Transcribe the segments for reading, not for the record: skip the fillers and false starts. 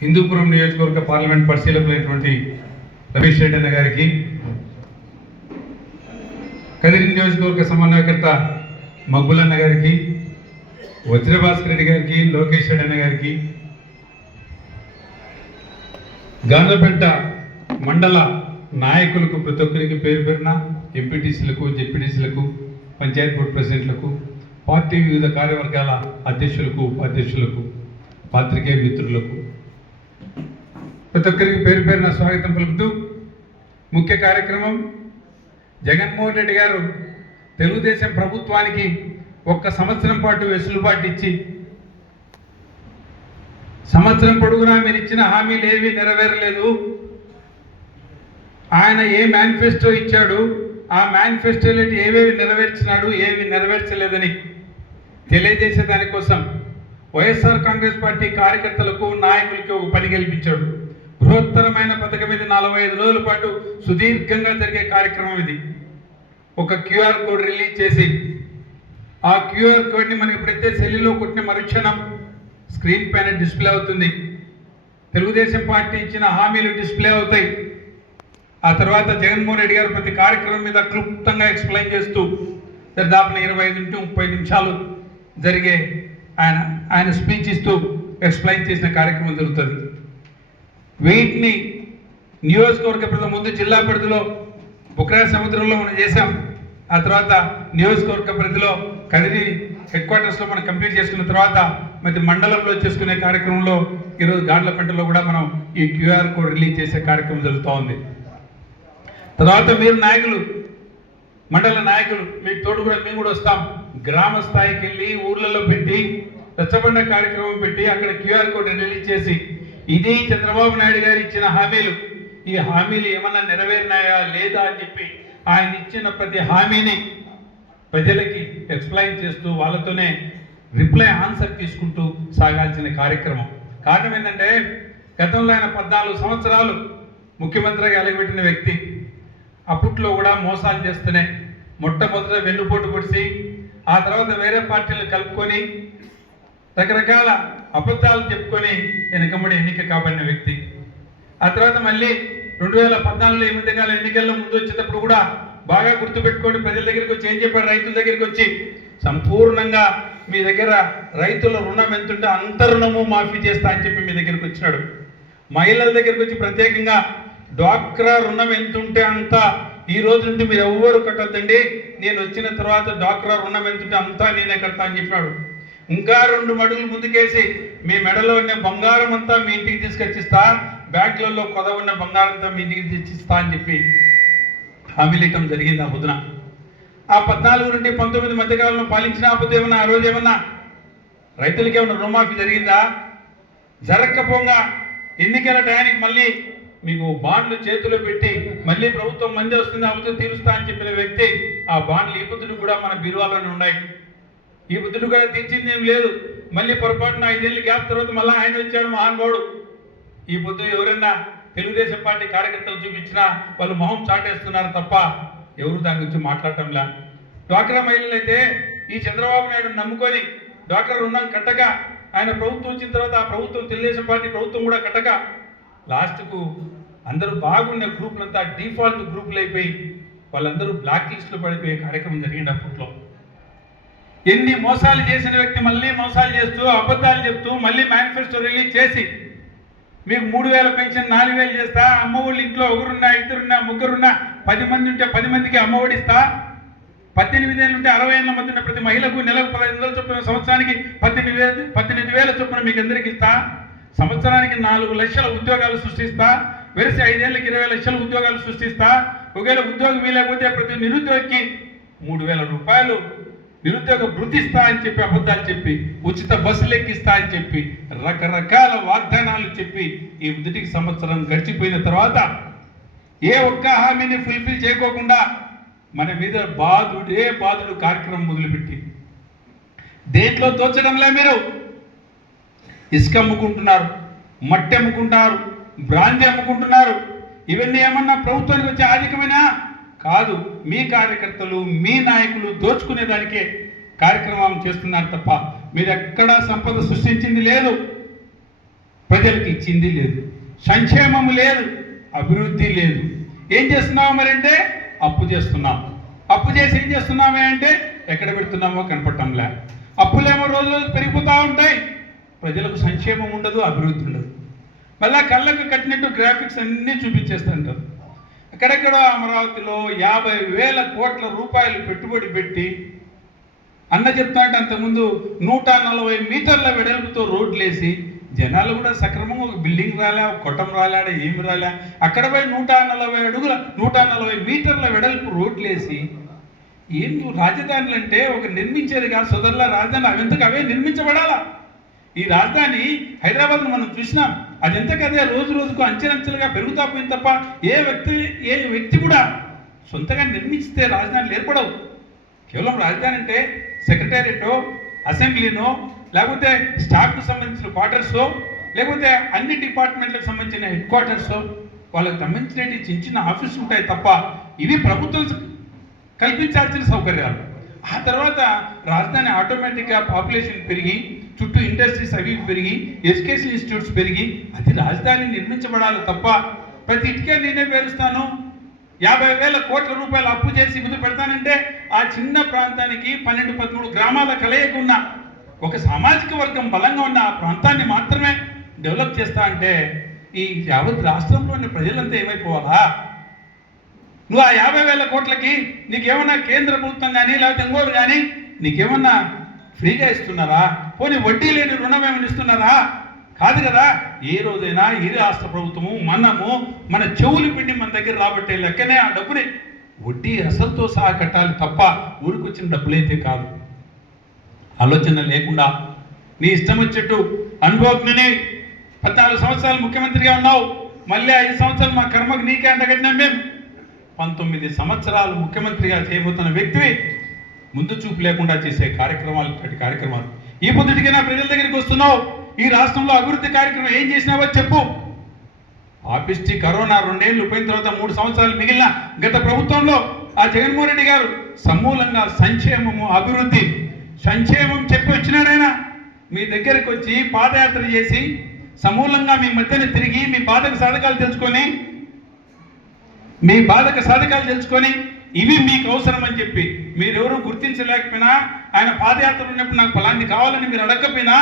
హిందూపురం నియోజకవర్గ పార్లమెంట్ పరిశీలకులైనటువంటి రమేష్ రెడ్డి అన్న గారికి, కదిరి నియోజకవర్గ సమన్వయకర్త మగ్గులన్న గారికి, వజ్రభాస్కర్ రెడ్డి గారికి, లోకేష్ రెడ్డి అన్న గారికి, గాండ్లపేట మండల నాయకులకు ప్రతి ఒక్కరికి పేరు పేరున ఎంపీటీసీలకు, జెడ్పీటీసీలకు, పంచాయత్ బోర్డు ప్రెసిడెంట్లకు, పార్టీ వివిధ కార్యవర్గాల అధ్యక్షులకు, ఉపాధ్యక్షులకు, పాత్రికేయ మిత్రులకు ప్రతి ఒక్కరికి పేరు పేరున స్వాగతం పలుకుతూ, ముఖ్య కార్యక్రమం జగన్మోహన్ రెడ్డి గారు తెలుగుదేశం ప్రభుత్వానికి 1 సంవత్సరం పాటు వెసులుబాటు ఇచ్చి, సంవత్సరం పొడుగునా మీరు ఇచ్చిన హామీలు ఏవి నెరవేరలేదు, ఆయన ఏ మేనిఫెస్టో ఇచ్చాడు, ఆ మేనిఫెస్టోలో ఏవేవి నెరవేర్చినాడు, ఏవి నెరవేర్చలేదని తెలియజేసే దానికోసం వైఎస్ఆర్ కాంగ్రెస్ పార్టీ కార్యకర్తలకు, నాయకులకి ఒక పని కల్పించాడు. బృహత్తరమైన పథకం ఇది. 45 రోజుల పాటు సుదీర్ఘంగా జరిగే కార్యక్రమం ఇది. ఒక క్యూఆర్ కోడ్ రిలీజ్ చేసి, ఆ క్యూఆర్ కోడ్ని మనం ఎప్పుడైతే సెల్లులో కొట్టిన మరుక్షణం స్క్రీన్ పైన డిస్ప్లే అవుతుంది. తెలుగుదేశం పార్టీ ఇచ్చిన హామీలు డిస్ప్లే అవుతాయి. ఆ తర్వాత జగన్మోహన్ రెడ్డి గారు ప్రతి కార్యక్రమం మీద క్లుప్తంగా ఎక్స్ప్లెయిన్ చేస్తూ దాదాపు 25 నుండి 30 నిమిషాలు జరిగే ఆయన స్పీచ్ ఇస్తూ ఎక్స్ప్లెయిన్ చేసిన కార్యక్రమం జరుగుతుంది. వీటిని నియోజకవర్గ పరిధిలో ముందు జిల్లా పరిధిలో బుక్రా సముద్రంలో మనం చేసాం. ఆ తర్వాత నియోజకవర్గ పరిధిలో కదిరి హెడ్ క్వార్టర్స్లో మనం కంప్లీట్ చేసుకున్న తర్వాత మరి మండలంలో చేసుకునే కార్యక్రమంలో ఈరోజు గాండ్లపేటలో కూడా మనం ఈ క్యూఆర్ కోడ్ రిలీజ్ చేసే కార్యక్రమం జరుగుతూ ఉంది. తర్వాత మీరు నాయకులు, మండల నాయకులు, మీకు తోడు కూడా మేము కూడా వస్తాం. గ్రామ స్థాయికి వెళ్ళి ఊర్లలో పెట్టి రచ్చబండ కార్యక్రమం పెట్టి అక్కడ క్యూఆర్ కోడ్ రిలీజ్ చేసి, ఇది చంద్రబాబు నాయుడు గారు ఇచ్చిన హామీలు, ఈ హామీలు ఏమన్నా నెరవేరినాయా లేదా అని చెప్పి ఆయన ఇచ్చిన ప్రతి హామీని ప్రజలకి ఎక్స్ప్లెయిన్ చేస్తూ వాళ్ళతోనే రిప్లై ఆన్సర్ తీసుకుంటూ సాగాల్సిన కార్యక్రమం. కారణం ఏంటంటే గతంలో ఆయన 14 సంవత్సరాలు ముఖ్యమంత్రిగా ఎలగబెట్టిన వ్యక్తి. అప్పట్లో కూడా మోసాలు చేస్తూనే మొట్టమొదట వెన్నుపోటు పొడిచి, ఆ తర్వాత వేరే పార్టీలు కలుపుకొని రకరకాల అబద్ధాలు చెప్పుకొని వెనకబడి ఎన్నిక కాబడిన వ్యక్తి. ఆ తర్వాత మళ్ళీ 2014లో ఈ మధ్యకాల ఎన్నికల్లో ముందు వచ్చేటప్పుడు కూడా బాగా గుర్తుపెట్టుకొని ప్రజల దగ్గరికి వచ్చి ఏం చెప్పాడు, రైతుల దగ్గరికి వచ్చి సంపూర్ణంగా మీ దగ్గర రైతుల రుణం ఎంతుంటే అంత రుణము మాఫీ చేస్తా అని చెప్పి మీ దగ్గరికి వచ్చినాడు. మహిళల దగ్గరికి వచ్చి ప్రత్యేకంగా డ్వాక్రా రుణం ఎంతుంటే అంత, ఈ రోజు నుండి మీరు ఎవ్వరు కట్టొద్దండి, నేను వచ్చిన తర్వాత డ్వాక్రా రుణం ఎంతుంటే అంతా నేనే కడతా అని చెప్పినాడు. ఇంకా 2 అడుగులు ముందుకేసి మీ మెడలో ఉన్న బంగారం అంతా మీ ఇంటికి తీసుకొచ్చిస్తా, బ్యాంకులలో కొద ఉన్న బంగారం అంతా మీ ఇంటికి తెచ్చిస్తా అని చెప్పి హామీలు ఇవ్వడం జరిగింది. ఆ పొద్దున ఆ 14 నుండి 19 మధ్యకాలంలో పాలించిన ఆపద ఏమన్నా, ఆ రోజు ఏమన్నా రైతులకి ఏమన్నా రుణమాఫీ జరిగిందా? జరగకపోగా ఎన్నికల టయానికి మళ్ళీ మీకు బాండ్లు చేతిలో పెట్టి మళ్ళీ ప్రభుత్వం మంది వస్తుంది, అబద్ధ తీరుస్తా అని చెప్పిన వ్యక్తి ఆ బాండ్లు ఈ బుద్ధుడు కూడా మన బీరువాలోనే ఉన్నాయి. ఈ బుద్ధుడు కూడా తీర్చింది ఏం లేదు. మళ్ళీ పొరపాటున 5 ఏళ్ళ గ్యాప్ తర్వాత మళ్ళీ ఆయన వచ్చాడు మహానుభావుడు. ఈ బుద్ధుడు ఎవరైనా తెలుగుదేశం పార్టీ కార్యకర్తలు చూపించినా వాళ్ళు మొహం చాటేస్తున్నారు తప్ప ఎవరు దాని గురించి మాట్లాడటంలా. డ్వాక్రా మహిళలు అయితే ఈ చంద్రబాబు నాయుడు నమ్ముకొని డ్వాక్రా రుణం కట్టక, ఆయన ప్రభుత్వం వచ్చిన తర్వాత ఆ ప్రభుత్వం తెలుగుదేశం పార్టీ ప్రభుత్వం కూడా కట్టక లాస్ట్కు అందరూ బాగున్న గ్రూపులంతా డిఫాల్ట్ గ్రూపులు అయిపోయి వాళ్ళందరూ బ్లాక్ లిస్టులో పడిపోయే కార్యక్రమం జరిగింది. అప్పట్లో ఎన్ని మోసాలు చేసిన వ్యక్తి మళ్ళీ మోసాలు చేస్తూ అబద్ధాలు చెప్తూ మళ్ళీ మేనిఫెస్టో రిలీజ్ చేసి మీకు 3000 పెన్షన్ 4000 చేస్తా, అమ్మఒడి ఇంట్లో 1 2 3 10 మంది ఉంటే 10 మందికి అమ్మఒడి ఇస్తా, 18 ఏళ్ళు ఉంటే 60 ఏళ్ళ మధ్య ఉన్న ప్రతి మహిళకు నెలకు 15,000 చొప్పున, సంవత్సరానికి 18,000 చొప్పున మీకు అందరికి ఇస్తా, సంవత్సరానికి 4 లక్షల ఉద్యోగాలు సృష్టిస్తా, వెరసి 5 ఏళ్ళకి 20 లక్షల ఉద్యోగాలు సృష్టిస్తా, ఒకవేళ ఉద్యోగం వీలేకపోతే ప్రతి నిరుద్యోగికి 3,000 రూపాయలు నిరుద్యోగ భృతి ఇస్తా అని చెప్పి అబద్ధాలు చెప్పి, ఉచిత బస్సులు ఎక్కిస్తా అని చెప్పి రకరకాల వాగ్దానాలు చెప్పి ఈ 1 సంవత్సరం గడిచిపోయిన తర్వాత ఏ ఒక్క హామీని ఫుల్ఫిల్ చేయకోకుండా మన మీద బాధుడు కార్యక్రమం మొదలుపెట్టి దేంట్లో తోచడంలే మీరు ఇసుక అమ్ముకుంటున్నారు, మట్టి అమ్ముకుంటున్నారు, బ్రాంతి అమ్ముకుంటున్నారు. ఇవన్నీ ఏమన్నా ప్రభుత్వానికి వచ్చే ఆధికమైనా కాదు, మీ కార్యకర్తలు, మీ నాయకులు దోచుకునేదానికే కార్యక్రమం చేస్తున్నారు తప్ప మీరు ఎక్కడా సంపద సృష్టించింది లేదు. ప్రజలకు ఇచ్చింది లేదు, సంక్షేమం లేదు, అభివృద్ధి లేదు. ఏం చేస్తున్నావు మరి అంటే అప్పు చేస్తున్నాం. అప్పు చేసి ఏం చేస్తున్నామే అంటే ఎక్కడ పెడుతున్నామో కనపడటంలే. అప్పులేమో రోజు రోజు పెరిగిపోతూ ఉంటాయి, ప్రజలకు సంక్షేమం ఉండదు, అభివృద్ధి ఉండదు. మళ్ళా కళ్ళకు కట్టినట్టు గ్రాఫిక్స్ అన్నీ చూపించేస్తుంటారు. అక్కడెక్కడో అమరావతిలో 50,000 కోట్ల రూపాయలు పెట్టుబడి పెట్టి అన్న చెప్తాంటే అంతకుముందు 140 మీటర్ల వెడల్పుతో రోడ్లు వేసి జనాలు కూడా సక్రమంగా ఒక బిల్డింగ్ రాలే, ఒక కొట్టం రాలాడ, ఏమి రాలే. అక్కడ పోయి 140 అడుగుల 140 మీటర్ల వెడల్పు రోడ్లు వేసి ఏం రాజధానులు అంటే ఒక నిర్మించేది కాదు సోదరుల. రాజధాని అవెంతకు అవే నిర్మించబడాలా? ఈ రాజధాని హైదరాబాద్ను మనం చూసినాం, అది ఎంతకదే రోజు రోజుకు అంచెలంచెలుగా పెరుగుతా పోయింది తప్ప ఏ వ్యక్తి కూడా సొంతగా నిర్మించితే రాజధానులు ఏర్పడవు. కేవలం రాజధాని అంటే సెక్రటేరియటో, అసెంబ్లీనో, లేకపోతే స్టాఫ్కు సంబంధించిన క్వార్టర్సో, లేకపోతే అన్ని డిపార్ట్మెంట్లకు సంబంధించిన హెడ్ క్వార్టర్సో, వాళ్ళకి సంబంధించిన చిన్న చిన్న ఆఫీసులు ఉంటాయి తప్ప ఇవి ప్రభుత్వం కల్పించాల్సిన సౌకర్యాలు. ఆ తర్వాత రాజధాని ఆటోమేటిక్గా పాపులేషన్ పెరిగి చుట్టూ ఇండస్ట్రీస్ అవి పెరిగి ఎడ్యుకేషన్ ఇన్స్టిట్యూట్స్ పెరిగి అది రాజధాని నిర్మించబడాలి తప్ప ప్రతి ఇటుకే నేనే పేరుస్తాను 50,000 కోట్ల రూపాయలు అప్పు చేసి ముందు పెడతానంటే ఆ చిన్న ప్రాంతానికి 12-13 గ్రామాల కలయిక ఉన్న ఒక సామాజిక వర్గం బలంగా ఉన్న ఆ ప్రాంతాన్ని మాత్రమే డెవలప్ చేస్తా అంటే ఈ యావత్ రాష్ట్రంలోని ప్రజలంతా ఏమైపోవాలా? నువ్వు ఆ 50,000 కోట్లకి నీకేమన్నా కేంద్ర ప్రభుత్వం కానీ లేకపోతే ఇంకోటి కానీ నీకేమన్నా ఫ్రీగా ఇస్తున్నారా? పోనీ వడ్డీ లేని రుణం ఏమైనా ఇస్తున్నారా? కాదు కదా. ఏ రోజైనా ఈ రాష్ట్ర ప్రభుత్వము మన చెవులు పిండి మన దగ్గర రాబట్టే లెక్కనే ఆ డబ్బుని వడ్డీ అసలుతో సహా కట్టాలి తప్ప ఊరికొచ్చిన డబ్బులైతే కాదు. ఆలోచన లేకుండా నీ ఇష్టం వచ్చేట్టు అనుభవజ్ఞని 14 సంవత్సరాలు ముఖ్యమంత్రిగా ఉన్నావు, మళ్ళీ 5 సంవత్సరాలు మా కర్మకు నీకే అంటగట్టినాం మేము. 19 సంవత్సరాలు ముఖ్యమంత్రిగా చేయబోతున్న వ్యక్తివి ముందు చూపు లేకుండా చేసే కార్యక్రమాలు ఈ పొద్దుటికైనా ప్రజల దగ్గరికి వస్తున్నావు. ఈ రాష్ట్రంలో అభివృద్ధి కార్యక్రమం ఏం చేసినావో చెప్పు. ఆపిస్టి కరోనా 2 ఏళ్ళు పోయిన తర్వాత 3 సంవత్సరాలు మిగిలిన గత ప్రభుత్వంలో ఆ జగన్మోహన్ రెడ్డి గారు సమూలంగా సంక్షేమం చెప్పి వచ్చినాడైనా మీ దగ్గరికి వచ్చి పాదయాత్ర చేసి సమూలంగా మీ మధ్యన తిరిగి మీ బాధక సాధకాలు తెలుసుకొని ఇవి మీకు అవసరం అని చెప్పి మీరెవరూ గుర్తించలేకపోయినా ఆయన పాదయాత్ర ఉన్నప్పుడు నాకు ఫలాన్ని కావాలని మీరు అడగకపోయినా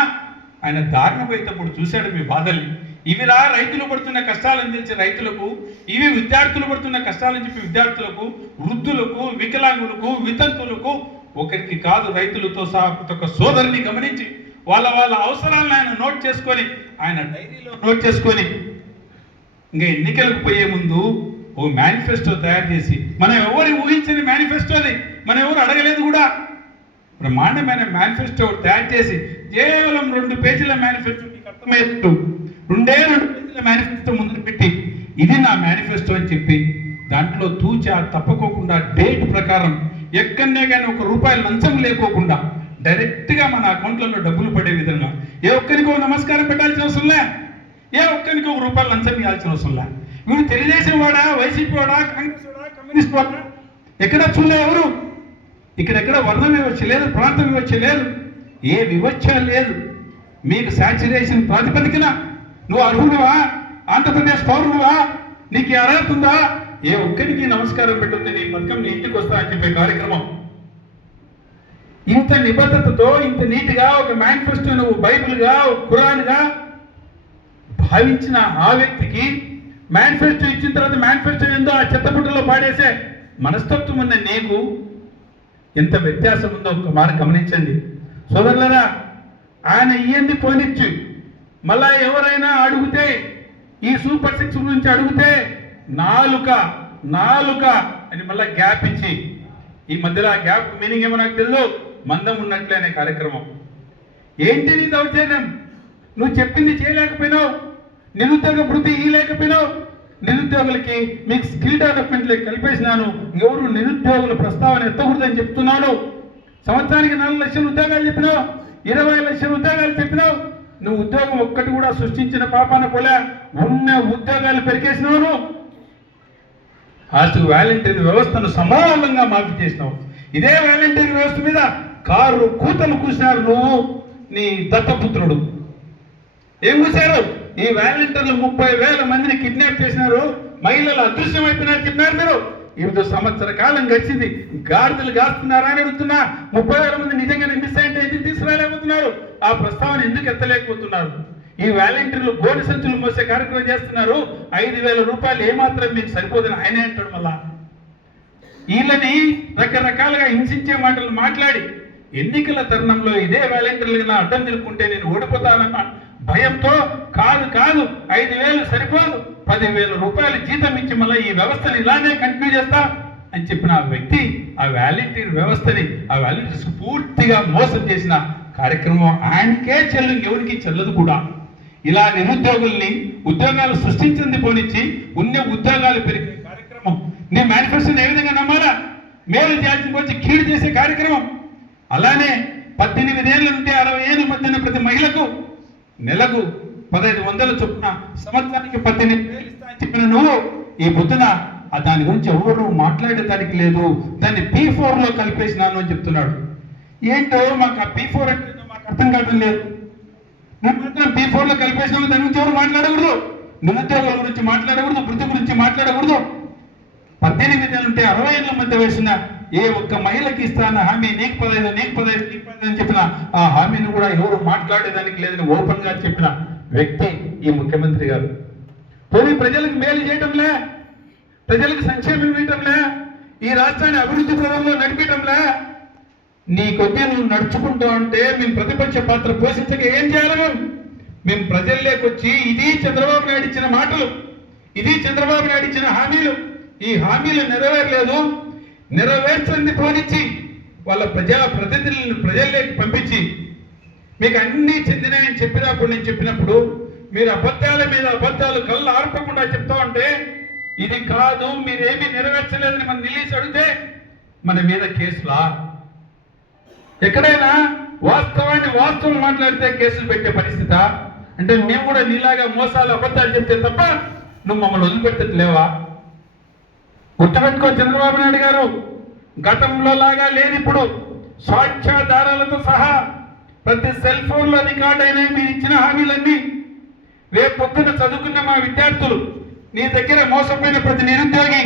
ఆయన దారిన పోయేటప్పుడు చూశాడు మీ బాధల్ని. ఇవిలా రైతులు పడుతున్న కష్టాలను తెలిసే రైతులకు, ఇవి విద్యార్థులు పడుతున్న కష్టాలని చెప్పి విద్యార్థులకు, వృద్ధులకు, వికలాంగులకు, వితంతులకు, ఒకరికి కాదు రైతులతో సహా ప్రతి ఒక్క సోదరుని గమనించి వాళ్ళ అవసరాలను ఆయన డైరీలో నోట్ చేసుకొని ఇంకా ఎన్నికలకు పోయే ముందు ఓ మేనిఫెస్టో తయారు చేసి మనం ఎవరు ఊహించని మేనిఫెస్టో అది, మనం ఎవరు అడగలేదు కూడా, బ్రహ్మాండమైన మేనిఫెస్టో తయారు చేసి కేవలం 2 పేజీల మేనిఫెస్టో మీకు అర్థమయ్యేట్టు 2 పేజీల మేనిఫెస్టో ముందు పెట్టి ఇది నా మేనిఫెస్టో అని చెప్పి దాంట్లో తూచా తప్పకోకుండా డేట్ ప్రకారం ఎక్కడనే కానీ ₹1 లంచం లేకోకుండా డైరెక్ట్గా మన అకౌంట్లలో డబ్బులు పడే విధంగా ఏ ఒక్కరికో నమస్కారం పెట్టాల్సిన అవసరంలే, ఏ ఒక్కరికి ₹1 లంచం ఇవ్వాల్సిన అవసరంలే. వీడు తెలుగుదేశం వాడా, వైసీపీ వాడా, కాంగ్రెస్ వాడా, కమ్యూనిస్ట్ వాడా ఎక్కడ చూడలే ఎవరు. ఇక్కడెక్కడ వర్ణ వివక్ష లేదు, ప్రాంత వివక్ష లేదు, ఏ వివక్ష లేదు. మీకు శాచ్యురేషన్ ప్రాతిపదికన నువ్వు అర్హుడువా, ఆంధ్రప్రదేశ్ పౌరుడువా, నీకు అర్హత ఉందా, ఏ ఒక్కరికి నమస్కారం పెట్టొద్దు, నీ పథకం నీ ఇంటికి వస్తా అని చెప్పే కార్యక్రమం ఇంత నిబద్ధతతో ఇంత నీట్గా ఒక మేనిఫెస్టో నువ్వు బైబిల్గా ఖురాన్గా భావించిన ఆ వ్యక్తికి మేనిఫెస్టో ఇచ్చిన తర్వాత మేనిఫెస్టో ఏందో ఆ చెత్తపుట్టలో పాడేసే మనస్తత్వం ఉన్న నీకు ఎంత వ్యత్యాసం ఉందో ఒక మాట గమనించండి సోదరులారా. ఆయన ఇయ్యంది పోనిచ్చు, మళ్ళా ఎవరైనా అడిగితే ఈ సూపర్ 6 గురించి అడిగితే నాలుక అని మళ్ళీ గ్యాప్ ఇచ్చి, ఈ మధ్యలో ఆ గ్యాప్ మీనింగ్ ఏమో నాకు తెలియదు, మందం ఉన్నట్లే అనే కార్యక్రమం. ఏంటి నీ దౌర్జన్యం? నువ్వు చెప్పింది చేయలేకపోయినావు, నిరుద్యోగ వృద్ధి ఇవ్వలేకపోయినావు, నిరుద్యోగులకి మీకు స్కిల్ డెవలప్మెంట్లోకి కలిపేసినాను, ఎవరు నిరుద్యోగుల ప్రస్తావన ఎత్తకూడదని చెప్తున్నాను. సంవత్సరానికి 4 లక్షల ఉద్యోగాలు చెప్పినావు, 20 లక్షల ఉద్యోగాలు చెప్పినావు. నువ్వు ఉద్యోగం ఒక్కటి కూడా సృష్టించిన పాపాన పోలే, ఉన్న ఉద్యోగాలు పెరికేసినావు. లాస్ట్కు వాలంటీర్ వ్యవస్థను సమూలంగా మాఫీ చేసినావు. ఇదే వాలంటీర్ వ్యవస్థ మీద కారు కూతలు కూసినారు నువ్వు, నీ దత్తపుత్రుడు. ఏం చూశారు? ఈ వాలంటీర్లు 30,000 మందిని కిడ్నాప్ చేసినారు, మహిళలు అదృశ్యం అయిపోయినారు చెప్పినారు మీరు. 8 సంవత్సర కాలం గడిచింది, గాడిదలు కాస్తున్నారా అని అడుగుతున్నా. 30,000 మంది నిజంగానే మిస్ అయితే ఎందుకు తీసుకురాలేకపోతున్నారు? ఆ ప్రస్తావన ఎందుకు ఎత్తలేకపోతున్నారు? ఈ వాలంటీర్లు గోడి సంచులు మోసే కార్యక్రమం చేస్తున్నారు, 5,000 రూపాయలు ఏమాత్రం మీకు సరిపోదని ఆయనే అంటాడు. మళ్ళా వీళ్ళని రకరకాలుగా హింసించే మాటలు మాట్లాడి ఎన్నికల తరుణంలో ఇదే వాలంటీర్లు అడ్డం తిరుక్కుంటే నేను ఓడిపోతానన్న భయంతో కాదు 5,000 సరిపోదు, 10,000 రూపాయలు జీతం ఇచ్చి మళ్ళీ ఈ వ్యవస్థని ఇలానే కంటిన్యూ చేస్తా అని చెప్పిన ఆ వ్యక్తి ఆ వాలంటీర్ వ్యవస్థని, ఆ వాలంటీర్స్ పూర్తిగా మోసం చేసిన కార్యక్రమం ఆయనకే చెల్లు, ఎవరికి చెల్లదు కూడా. ఇలా నిరుద్యోగుల్ని ఉద్యోగాలు సృష్టించింది పోనిచ్చి ఉన్న ఉద్యోగాలు పెరిగే కార్యక్రమం నీ మేనిఫెస్టోని ఏ విధంగా నమ్మాలా? మేలు చేయాల్సి వచ్చి కీడు చేసే కార్యక్రమం. అలానే 18 ఏళ్ళ నుండి 60 ఏళ్ళ మధ్యన ప్రతి మహిళకు నెలకు 1,500 చొప్పున సంవత్సరానికి 18,000 ఇస్తా చెప్పిన నువ్వు ఈ పొద్దున దాని గురించి ఎవరు మాట్లాడేదానికి లేదు, దాన్ని P4లో కలిపేసినాను అని చెప్తున్నాడు. ఏంటో మాకు ఆ P4 అంటే మాకు అర్థం కావడం లేదు. నువ్వు మాత్రం P4లో కలిపేసినావు, దాని గురించి ఎవరు మాట్లాడకూడదు, నిరుద్యోగుల గురించి మాట్లాడకూడదు, వృత్తి గురించి మాట్లాడకూడదు. 18 ఏళ్ళ నుండి 60 ఏళ్ళ మధ్య వేసిన ఏ ఒక్క మహిళకి ఇస్తాన హామీ నీకు 15 అని చెప్పిన ఆ హామీని కూడా ఎవరు మాట్లాడేదానికి లేదని ఓపెన్ గా చెప్పిన వ్యక్తి ఈ ముఖ్యమంత్రి గారు. పోనీ ప్రజలకు మేలు చేయటంలే, ప్రజలకు సంక్షేమం ఇవ్వటంలే, ఈ రాష్ట్రాన్ని అభివృద్ధి పదంలో నడిపించటంలే. నీ కొద్ది నువ్వు నడుచుకుంటూ ఉంటే మేము ప్రతిపక్ష పాత్ర పోషించక ఏం చేయాలి? మేము ప్రజల్లోకి వచ్చి ఇది చంద్రబాబు నాయుడు ఇచ్చిన మాటలు, ఇది చంద్రబాబు నాయుడు ఇచ్చిన హామీలు, ఈ హామీలు నెరవేరలేదు, నెరవేర్చంది పోనిచ్చి వాళ్ళ ప్రజాప్రతినిధులను ప్రజల్లోకి పంపించి మీకు అన్నీ చెందినాయని చెప్పినప్పుడు నేను చెప్పినప్పుడు మీరు అబద్ధాల మీద అబద్ధాలు కళ్ళు ఆర్పకుండా చెప్తా ఉంటే ఇది కాదు మీరేమీ నెరవేర్చలేదని మనం నిలిచి అడిగితే మన మీద కేసులా? ఎక్కడైనా వాస్తవం మాట్లాడితే కేసులు పెట్టే పరిస్థితి అంటే మేము కూడా నీలాగా మోసాలు అబద్ధాలు చెప్తే తప్ప నువ్వు మమ్మల్ని వదిలిపెట్టట్లేవా? గుర్తుపెట్టుకో చంద్రబాబు నాయుడు గారు, గతంలో లాగా లేదు ఇప్పుడు. సాక్ష్యాధారాలతో సహా ప్రతి సెల్ ఫోన్లో రికార్డ్ అయినాయి మీరు ఇచ్చిన హామీలన్నీ. రేపు పొద్దున చదువుకున్న మా విద్యార్థులు, నీ దగ్గర మోసపోయిన ప్రతి నిరుద్యోగి,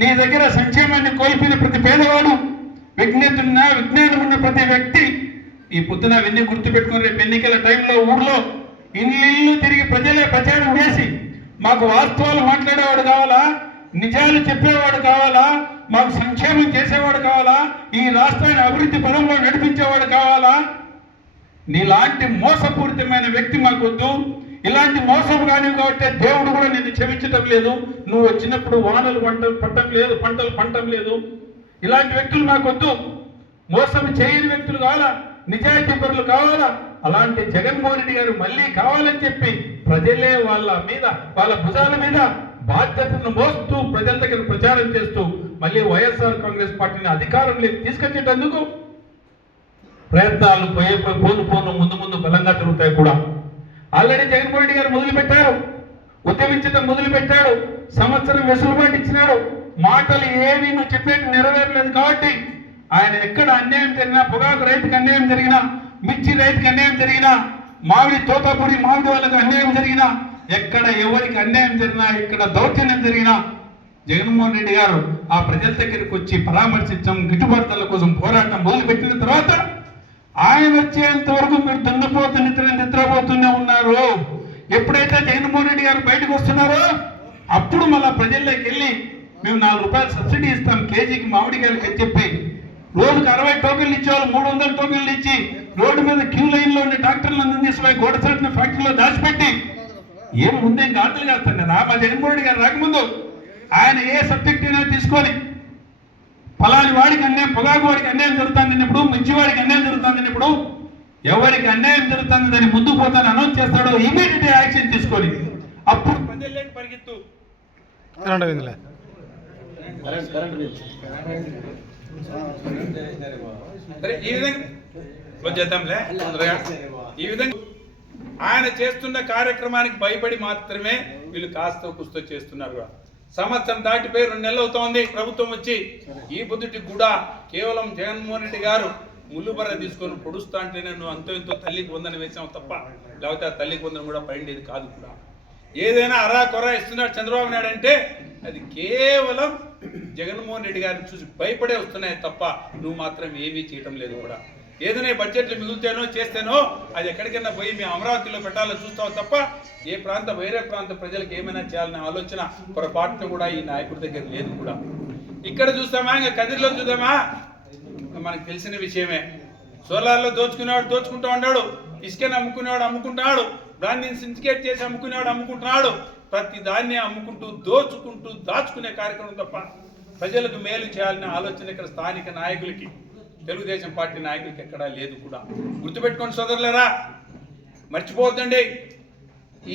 నీ దగ్గర సంక్షేమాన్ని కోల్పోయిన ప్రతి పేదవాడు, విజ్ఞానం ఉన్న ప్రతి వ్యక్తి ఈ పొద్దున అవన్నీ గుర్తుపెట్టుకుని రేపు ఎన్నికల టైంలో ఊర్లో ఇల్లు తిరిగి ప్రజలే ప్రచారం చేసి మాకు వాస్తవాలు మాట్లాడేవాడు కావాలా, నిజాలు చెప్పేవాడు కావాలా, మాకు సంక్షేమం చేసేవాడు కావాలా, ఈ రాష్ట్రాన్ని అభివృద్ధి పదంలో నడిపించేవాడు కావాలా. నీలాంటి మోసపూరితమైన వ్యక్తి మాకొద్దు. ఇలాంటి మోసం కానివి కాబట్టి దేవుడు కూడా నిన్ను క్షమించటం లేదు. నువ్వు వచ్చినప్పుడు వానలు పట్టం లేదు, పంటలు పంటం లేదు. ఇలాంటి వ్యక్తులు మాకొద్దు. మోసం చేయని వ్యక్తులు కావాలా, నిజాయితీ పరులు కావాలా. అలాంటి జగన్మోహన్ రెడ్డి గారు మళ్ళీ కావాలని చెప్పి ప్రజలే వాళ్ళ భుజాల మీద బాధ్యతను మోస్తూ ప్రజల దగ్గర ప్రచారం చేస్తూ మళ్ళీ వైఎస్ఆర్ కాంగ్రెస్ పార్టీని అధికారంలోకి తీసుకొచ్చేటందుకు ప్రయత్నాలు పోను ముందు బలంగా జరుగుతాయి కూడా. ఆల్రెడీ జగన్మోహన్ రెడ్డి గారు మొదలుపెట్టారు, ఉద్యమించడం మొదలుపెట్టాడు, సంవత్సరం వెసులుబాటు ఇచ్చినాడు. మాటలు ఏమీ నువ్వు చెప్పేది నెరవేరలేదు కాబట్టి ఆయన ఎక్కడ అన్యాయం జరిగినా, పొగాకు రైతుకి అన్యాయం జరిగినా, మిర్చి రైతుకి అన్యాయం జరిగినా, మామిడి తోతాపూరి మామిడి వాళ్ళకి అన్యాయం జరిగినా, ఎక్కడ ఎవరికి అన్యాయం జరిగినా, ఎక్కడ దౌర్జన్యం జరిగినా జగన్మోహన్ రెడ్డి గారు ఆ ప్రజల దగ్గరికి వచ్చి పరామర్శించడం, గిట్టుబాటుల కోసం పోరాటం మొదలుపెట్టిన తర్వాత ఆయన వచ్చేంత వరకు మీరు నిద్రపోతూనే ఉన్నారు. ఎప్పుడైతే జగన్మోహన్ రెడ్డి గారు బయటకు వస్తున్నారో అప్పుడు మళ్ళా ప్రజల్లోకి వెళ్ళి మేము 4 రూపాయలు సబ్సిడీ ఇస్తాం కేజీకి మామిడికాయలకి అని చెప్పి రోజుకు 60 టోకెన్లు ఇచ్చేవాళ్ళు 300 టోకెన్లు ఇచ్చి రోడ్డు మీద క్యూ లైన్లో ఉండే డాక్టర్లందరినీ తీసుకుపోయి గోడసాటిన ఫ్యాక్టరీలో దాచిపెట్టి ఏం ముందేం గాడులు చేస్తాను కదా. మా జగన్మోహన్ రెడ్డి గారు రాకముందు ఆయన ఏ సబ్జెక్ట్ అయినా తీసుకొని ఫలాని వాడికి అన్యాయం, పొగాకు వాడికి అన్యాయం జరుగుతుందన్నప్పుడు, మిర్చి వాడికి అన్యాయం జరుగుతుందన్నప్పుడు, ఎవరికి అన్యాయం జరుగుతుంది దాన్ని ముందుకు పోతాను అనౌన్స్ చేస్తాడో ఇమీడియట్ యాక్షన్ తీసుకొని అప్పుడు ప్రజల్లోకి పరిగెత్తు. ఈ విధంగా ఆయన చేస్తున్న కార్యక్రమానికి భయపడి మాత్రమే వీళ్ళు కాస్త కుస్తో చేస్తున్నారు. సంవత్సరం దాటిపోయి 2 నెలలు అవుతోంది ప్రభుత్వం వచ్చి. ఈ బుద్ధుటి కూడా కేవలం జగన్మోహన్ రెడ్డి గారు ముళ్ళుబర్ర తీసుకొని పొడుస్తా అంటేనే నువ్వు అంతో ఇంతో తల్లికి వందన వేసావు తప్ప, లేకపోతే ఆ తల్లికి వందన కూడా పడిండేది కాదు కూడా. ఏదైనా అరా కొర ఇస్తున్నాడు చంద్రబాబు నాయుడు అంటే అది కేవలం జగన్మోహన్ రెడ్డి గారిని చూసి భయపడే వస్తున్నాయి తప్ప నువ్వు మాత్రం ఏమీ చేయటం లేదు కూడా. ఏదైనా బడ్జెట్లు మిగులుతేనో చేస్తేనో అది ఎక్కడికైనా పోయి మేము అమరావతిలో పెట్టాలో చూస్తావు తప్ప వేరే ప్రాంత ప్రజలకు ఏమైనా చేయాలనే ఆలోచన పొరపాటున కూడా ఈ నాయకుడి దగ్గర లేదు కూడా. ఇక్కడ చూస్తామా, ఇంకా కదిరిలో చూద్దామా, మనకు తెలిసిన విషయమే. సోలార్లో దోచుకుంటూ ఉన్నాడు, ఇసుకని అమ్ముకునేవాడు అమ్ముకుంటున్నాడు, దాన్ని సిండికేట్ చేసి అమ్ముకునేవాడు అమ్ముకుంటున్నాడు. ప్రతి దాన్ని అమ్ముకుంటూ దాచుకునే కార్యక్రమం తప్ప ప్రజలకు మేలు చేయాలనే ఆలోచన ఇక్కడ స్థానిక నాయకులకి, తెలుగుదేశం పార్టీ నాయకులకి ఎక్కడా లేదు కూడా. గుర్తుపెట్టుకోండి సోదరులారా, మర్చిపోవద్దండి.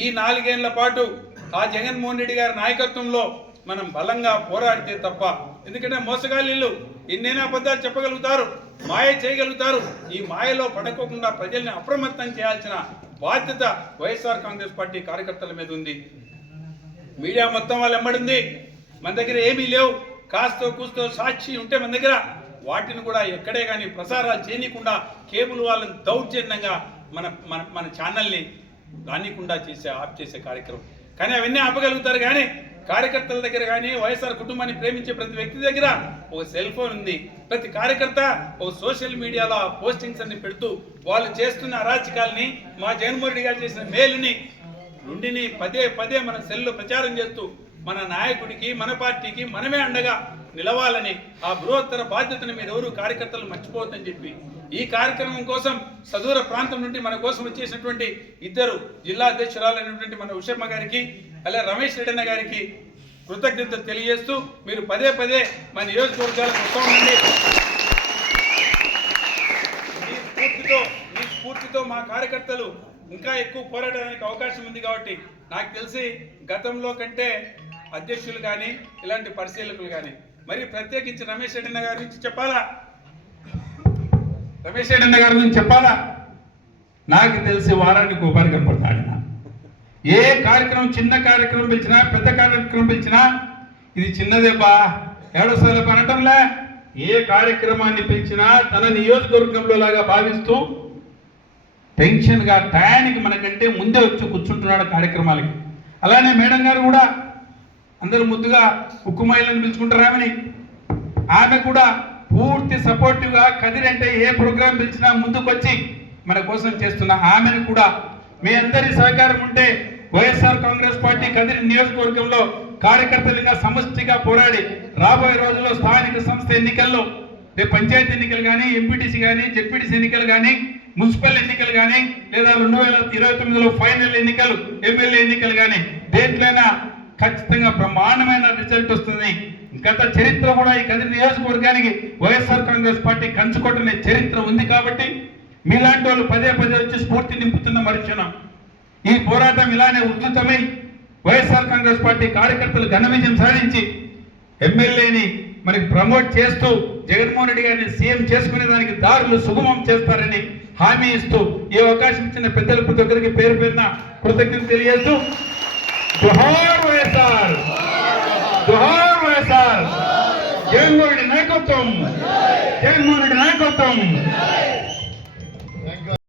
ఈ 4 ఏళ్ల పాటు ఆ జగన్మోహన్ రెడ్డి గారి నాయకత్వంలో మనం బలంగా పోరాడితే తప్ప, ఎందుకంటే మోసగాళ్ళు ఎన్నైనా అబద్ధాలు చెప్పగలుగుతారు, మాయ చేయగలుగుతారు. ఈ మాయలో పడకోకుండా ప్రజల్ని అప్రమత్తం చేయాల్సిన బాధ్యత వైఎస్ఆర్ కాంగ్రెస్ పార్టీ కార్యకర్తల మీద ఉంది. మీడియా మొత్తం వాళ్ళు ఎమ్మడింది, మన దగ్గర ఏమీ లేవు, కాస్తో కూస్తో సాక్షి ఉంటే మన దగ్గర వాటిని కూడా ఎక్కడే కానీ ప్రసారాలు చేయకుండా కేబుల్ వాళ్ళని దౌర్జన్యంగా మన మన మన ఛానల్ని రానికుండా ఆఫ్ చేసే కార్యక్రమం. కానీ అవన్నీ ఆపగలుగుతారు. కానీ కార్యకర్తల దగ్గర కానీ వైఎస్ఆర్ కుటుంబాన్ని ప్రేమించే ప్రతి వ్యక్తి దగ్గర ఒక సెల్ ఫోన్ ఉంది. ప్రతి కార్యకర్త ఒక సోషల్ మీడియాలో ఆ పోస్టింగ్స్ అన్ని పెడుతూ వాళ్ళు చేస్తున్న అరాచకాలని, మా జగన్మోహన్ రెడ్డి గారు చేసిన మేలుని నుండిని పదే మన సెల్లో ప్రచారం చేస్తూ మన నాయకుడికి, మన పార్టీకి మనమే అండగా నిలవాలని ఆ బృహత్తర బాధ్యతను మీద ఎవరు కార్యకర్తలు మర్చిపోవద్దని చెప్పి ఈ కార్యక్రమం కోసం సదూర ప్రాంతం నుండి మన కోసం వచ్చేసినటువంటి 2 జిల్లా అధ్యక్షురాలైనటువంటి మన ఉషమ్మ గారికి, అలాగే రమేష్ రెడ్డి గారికి కృతజ్ఞతలు తెలియజేస్తూ మీరు పదే మన నియోజకవర్గాలకు వస్తూ ఉండండి. మీ స్ఫూర్తితో మా కార్యకర్తలు ఇంకా ఎక్కువ పోరాడడానికి అవకాశం ఉంది. కాబట్టి నాకు తెలిసి గతంలో కంటే అధ్యక్షులు కానీ ఇలాంటి పరిశీలకులు కానీ మరి ప్రత్యేకించి రమేష్ రెడ్డి గారి గురించి చెప్పాలా, రమేష్ రెడ్డి గారి గురించి చెప్పాలా. నాకు తెలిసి వారానికి ఒకసారి కనపడతాడు. ఏ కార్యక్రమం, చిన్న కార్యక్రమం పిలిచినా పెద్ద కార్యక్రమం పిలిచినా ఇది చిన్నదేబా ఏడోసార్లు అనటంలే. ఏ కార్యక్రమాన్ని పిలిచినా తన నియోజకవర్గంలో లాగా భావిస్తూ టెన్షన్గా టయానికి మనకంటే ముందే వచ్చి కూర్చుంటున్నాడు కార్యక్రమాలకి. అలానే మేడం గారు కూడా అందరూ ముద్దుగా ఉక్కు మహిళలను పిలుచుకుంటారు ఆమె కూడా పూర్తి సపోర్టివ్గా కదిరి అంటే ఏ ప్రోగ్రాం పిలిచినా ముందుకొచ్చి మన కోసం చేస్తున్న ఆమెను కూడా మీ అందరి సహకారం ఉంటే వైఎస్ఆర్ కాంగ్రెస్ పార్టీ కదిరి నియోజకవర్గంలో కార్యకర్తలుగా సమష్టిగా పోరాడి రాబోయే రోజుల్లో స్థానిక సంస్థ ఎన్నికల్లో పంచాయతీ ఎన్నికలు కానీ, ఎంపీటీసీ కానీ, జెడ్పీటీసీ ఎన్నికలు కానీ, మున్సిపల్ ఎన్నికలు కానీ, లేదా 2029లో ఫైనల్ ఎన్నికలు, ఎమ్మెల్యే ఎన్నికలు కానీ దేంట్లైనా ఖచ్చితంగా బ్రహ్మాండమైన రిజల్ట్ వస్తుంది. గత చరిత్ర కూడా ఈ కదిరి నియోజకవర్గానికి వైఎస్ఆర్ కాంగ్రెస్ పార్టీ కంచుకొట్టనే చరిత్ర ఉంది. కాబట్టి మీలాంటి వాళ్ళు పదే వచ్చి స్ఫూర్తి నింపుతున్న మరుక్షణం ఈ పోరాటం ఇలానే ఉధృతమై వైఎస్ఆర్ కాంగ్రెస్ పార్టీ కార్యకర్తలు ఘన విజయం సాధించి ఎమ్మెల్యేని మనకి ప్రమోట్ చేస్తూ జగన్మోహన్ రెడ్డి గారిని సీఎం చేసుకునే దానికి దారులు సుగమం చేస్తారని హామీ ఇస్తూ ఈ అవకాశం ఇచ్చిన పెద్దల ప్రతి ఒక్కరికి పేరున కృతజ్ఞతలు తెలియజేస్తూ జోహార్ వైఎస్ఆర్, జోహార్ వైఎస్ఆర్, జగన్మోహన్ రెడ్డి నాయకత్వం, జగన్మోహన్ రెడ్డి నాయకత్వం.